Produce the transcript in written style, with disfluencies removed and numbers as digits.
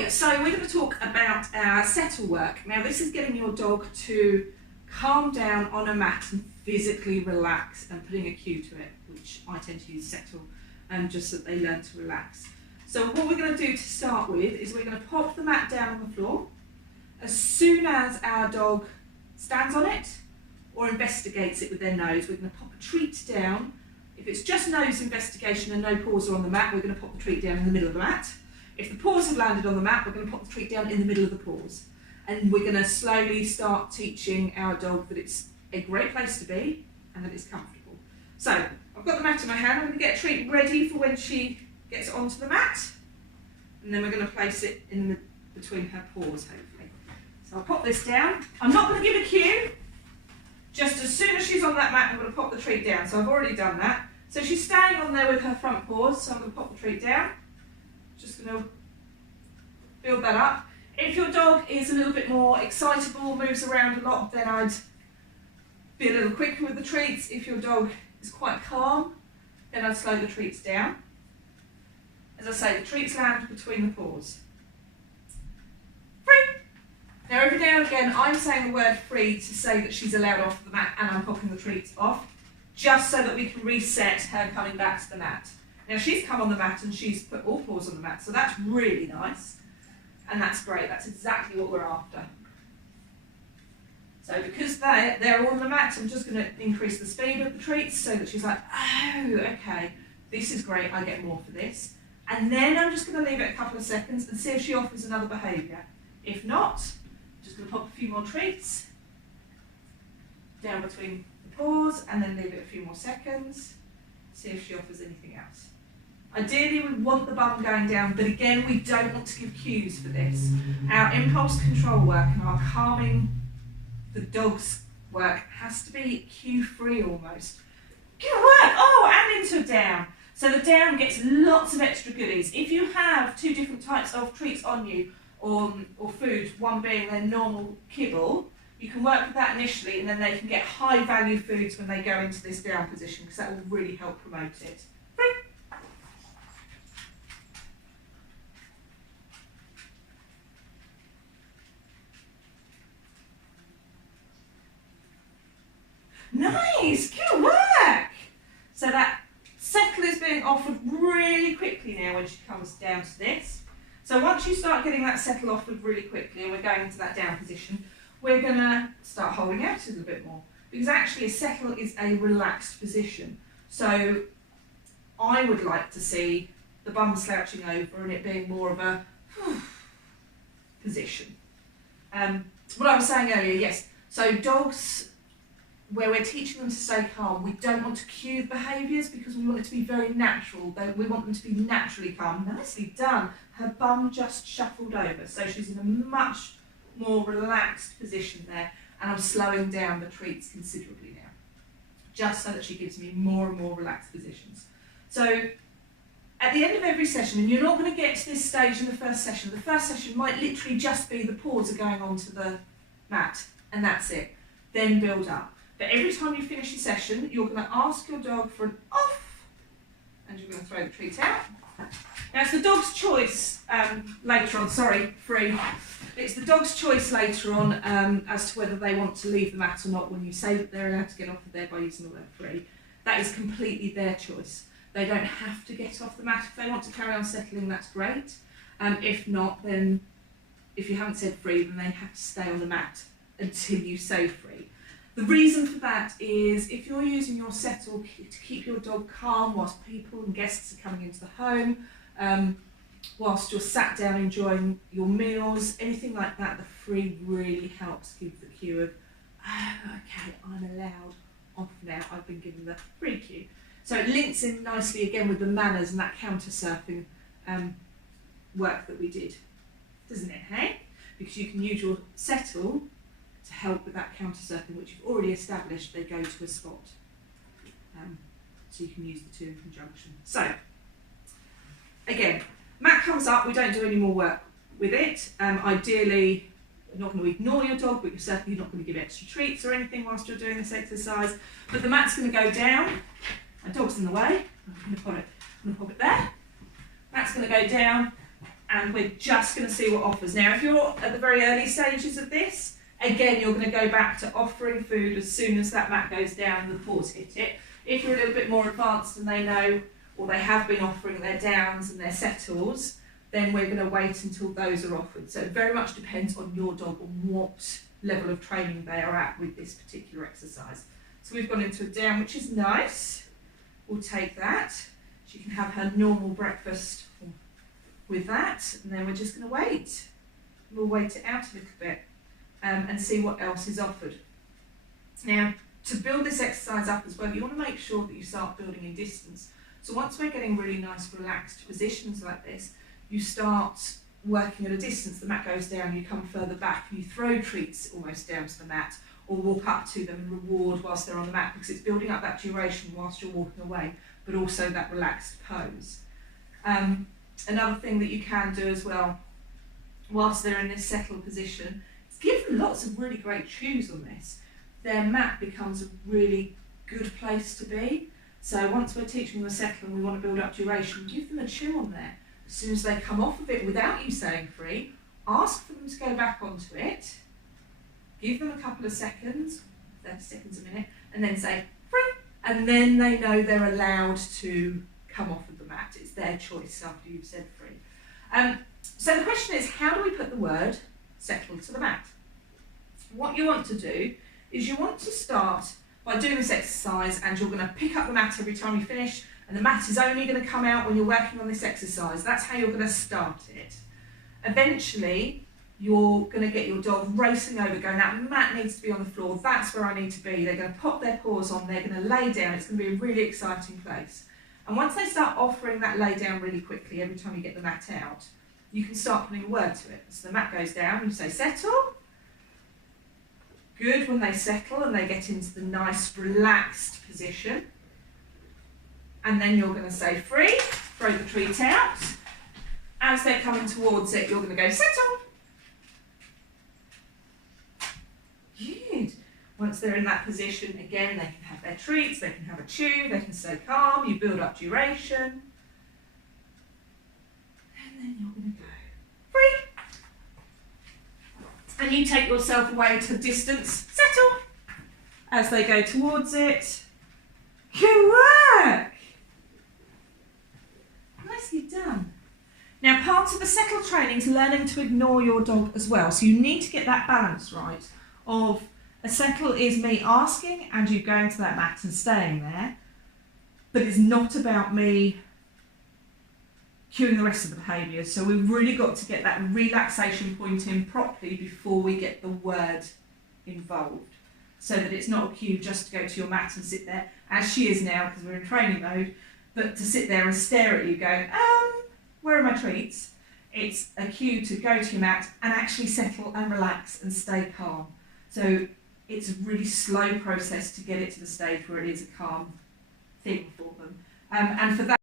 Okay, so we're going to talk about our settle work. Now this is getting your dog to calm down on a mat and physically relax and putting a cue to it, which I tend to use settle, just so that they learn to relax. So what we're going to do to start with is we're going to pop the mat down on the floor. As soon as our dog stands on it or investigates it with their nose, we're going to pop a treat down. If it's just nose investigation and no paws are on the mat, we're going to pop the treat down in the middle of the mat. If the paws have landed on the mat, we're going to pop the treat down in the middle of the paws. And we're going to slowly start teaching our dog that it's a great place to be and that it's comfortable. So I've got the mat in my hand. I'm going to get a treat ready for when she gets onto the mat. And then we're going to place it in between her paws, hopefully. So I'll pop this down. I'm not going to give a cue. Just as soon as she's on that mat, I'm going to pop the treat down. So I've already done that. So she's staying on there with her front paws, so I'm going to pop the treat down. Just going to build that up. If your dog is a little bit more excitable, moves around a lot, then I'd be a little quicker with the treats. If your dog is quite calm, then I'd slow the treats down. As I say, the treats land between the paws. Free! Now every now and again, I'm saying the word free to say that she's allowed off the mat and I'm popping the treats off, just so that we can reset her coming back to the mat. Now she's come on the mat and she's put all paws on the mat, so that's really nice. And that's great, that's exactly what we're after. So because they're all on the mat, I'm just going to increase the speed of the treats so that she's like, oh, okay, this is great, I get more for this. And then I'm just going to leave it a couple of seconds and see if she offers another behaviour. If not, I'm just going to pop a few more treats down between the paws and then leave it a few more seconds, see if she offers anything else. Ideally, we want the bum going down, but again, we don't want to give cues for this. Our impulse control work and our calming the dog's work has to be cue-free almost. Good work! Oh, and into a down. So the down gets lots of extra goodies. If you have two different types of treats on you, or food, one being their normal kibble, you can work with that initially, and then they can get high-value foods when they go into this down position, because that will really help promote it. Nice, good work! So that settle is being offered really quickly now when she comes down to this. So once you start getting that settle offered really quickly and we're going into that down position, we're going to start holding out a little bit more. Because actually a settle is a relaxed position. So I would like to see the bum slouching over and it being more of a position. What I was saying earlier, yes, so dogs, where we're teaching them to stay calm, we don't want to cue the behaviours because we want it to be very natural. We want them to be naturally calm. Nicely done. Her bum just shuffled over, so she's in a much more relaxed position there, and I'm slowing down the treats considerably now, just so that she gives me more and more relaxed positions. So at the end of every session, and you're not going to get to this stage in the first session might literally just be the paws are going onto the mat, and that's it. Then build up. But every time you finish a session, you're going to ask your dog for an off, and you're going to throw the treat out. Now it's the dog's choice later on, free. It's the dog's choice later on as to whether they want to leave the mat or not when you say that they're allowed to get off of there by using the word free. That is completely their choice. They don't have to get off the mat. If they want to carry on settling, that's great. If not, then if you haven't said free, then they have to stay on the mat until you say free. The reason for that is if you're using your settle to keep your dog calm whilst people and guests are coming into the home, whilst you're sat down enjoying your meals, anything like that, the free really helps give the cue of, oh, okay, I'm allowed off now, I've been given the free cue. So it links in nicely again with the manners and that counter surfing work that we did, doesn't it, hey? Because you can use your settle to help with that counter surfing, which you've already established, they go to a spot. So you can use the two in conjunction. So, again, mat comes up, we don't do any more work with it. Ideally, you're not going to ignore your dog, but you're certainly not going to give extra treats or anything whilst you're doing this exercise. But the mat's going to go down. My dog's in the way. I'm going to pop it there. Mat's going to go down, and we're just going to see what offers. Now, if you're at the very early stages of this, again, you're going to go back to offering food as soon as that mat goes down and the paws hit it. If you're a little bit more advanced and they know, or they have been offering their downs and their settles, then we're going to wait until those are offered. So it very much depends on your dog, on what level of training they are at with this particular exercise. So we've gone into a down, which is nice. We'll take that. She can have her normal breakfast with that, and then we're just going to wait. We'll wait it out a little bit and see what else is offered. Now, to build this exercise up as well, you want to make sure that you start building in distance. So once we're getting really nice relaxed positions like this, you start working at a distance. The mat goes down, you come further back, and you throw treats almost down to the mat, or walk up to them and reward whilst they're on the mat, because it's building up that duration whilst you're walking away, but also that relaxed pose. Another thing that you can do as well, whilst they're in this settled position, is give them lots of really great chews on this. Their mat becomes a really good place to be. So once we're teaching them to settle and we want to build up duration, give them a chew on there. As soon as they come off of it without you saying free, ask for them to go back onto it, give them a couple of seconds, 30 seconds a minute, and then say free, and then they know they're allowed to come off of the mat. It's their choice after you've said free. So the question is, how do we put the word settle to the mat? What you want to do is you want to start by doing this exercise, and you're going to pick up the mat every time you finish, and the mat is only going to come out when you're working on this exercise. That's how you're going to start it. Eventually, you're going to get your dog racing over, going, that mat needs to be on the floor, that's where I need to be. They're going to pop their paws on, they're going to lay down, it's going to be a really exciting place. And once they start offering that lay down really quickly, every time you get the mat out, you can start putting a word to it. So the mat goes down, you say settle. Good when they settle and they get into the nice relaxed position. And then you're going to say free, throw the treat out. As they're coming towards it, you're going to go settle. Good. Once they're in that position, again, they can have their treats, they can have a chew, they can stay calm, you build up duration. And then you're going to go free. And you take yourself away to distance, settle. As they go towards it. Good work. Nicely done. Now, part of the settle training is learning to ignore your dog as well. So you need to get that balance right of a settle is me asking and you going to that mat and staying there, but it's not about me cueing the rest of the behaviours. So we've really got to get that relaxation point in properly before we get the word involved, so that it's not a cue just to go to your mat and sit there, as she is now because we're in training mode, but to sit there and stare at you going, where are my treats? It's a cue to go to your mat and actually settle and relax and stay calm. So it's a really slow process to get it to the stage where it is a calm thing for them. And for that,